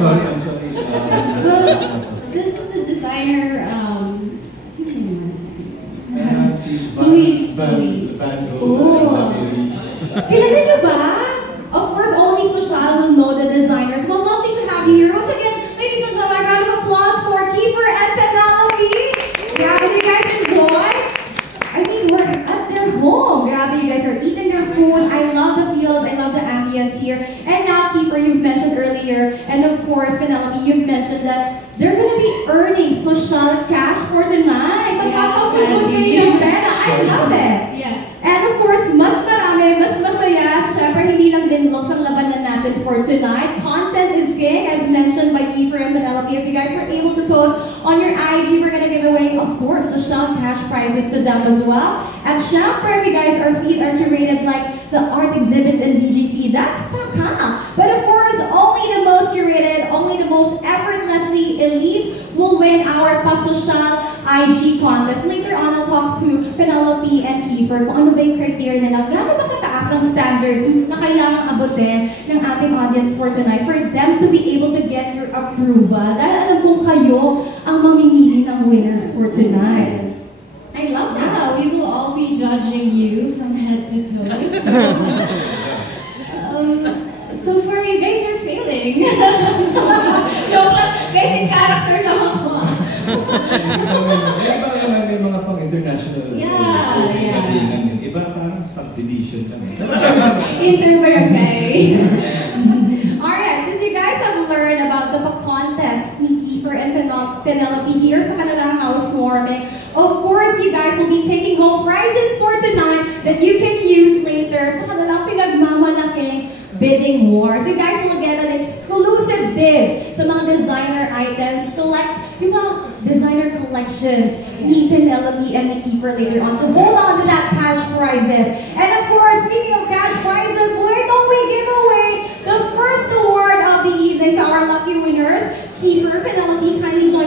I'm sorry. Well, this is a designer, Luis. Oh. Kilala niyo ba? Of course, only Social will know the designers. Well, lovely to have you here. Once again, ladies and gentlemen, a round of applause for Kiefer and Penelope. Grabe, you guys enjoy? I mean, we're at their home. Grabe, you guys are eating their food. I love the feels. I love the ambience here. And now, Kiefer, you've mentioned earlier, and of course, Penelope, you've mentioned that they're going to be earning social cash for the night. Magpapagulog kayo ng pera. I love it. Yes. And of course, mas marami, mas masaya. Syempre, hindi lang din looks ang labanan natin for tonight. Content is king, as mentioned by Kiefer and Penelope. If you guys were able to post on your IG, we're gonna give away, of course, social cash prizes to them as well. And syempre, if you guys, our feed are curated like the art exhibits in BGC. That's baka. But of course, only the most curated, only the most effortlessly elite will win our Pasocial IG contest. Later on, I'll talk to Penelope and Kiefer kung ano ba yung criteria nila. Gano'n ba kataas ang standards na kailangang abutin ng ating audience for tonight for them to be able to get your approval? Dahil alam kong kayo ang mamimili ng winners for tonight. I love that. Yeah, we will all be judging you from head to toe. So far, you guys are failing. Joke lang. Guys, in character lang ako. May mga pang-international. Iba parang subdivision lang. Inter-barangay. Alright, since you guys have learned about the contest ni Kiefer and Penelope here sa kanilang housewarming, of course, you guys will be taking home prizes for tonight that you can use later sa kanilang pinagmamalaking bidding wars. You guys will get an exclusive dibs sa mga designer items, yung mga designer collections ni Penelope and ni Kiefer later on. So hold on to that cash prizes. And of course, speaking of cash prizes, why don't we give away the first award of the evening to our lucky winners? Kiefer, Penelope, kindly join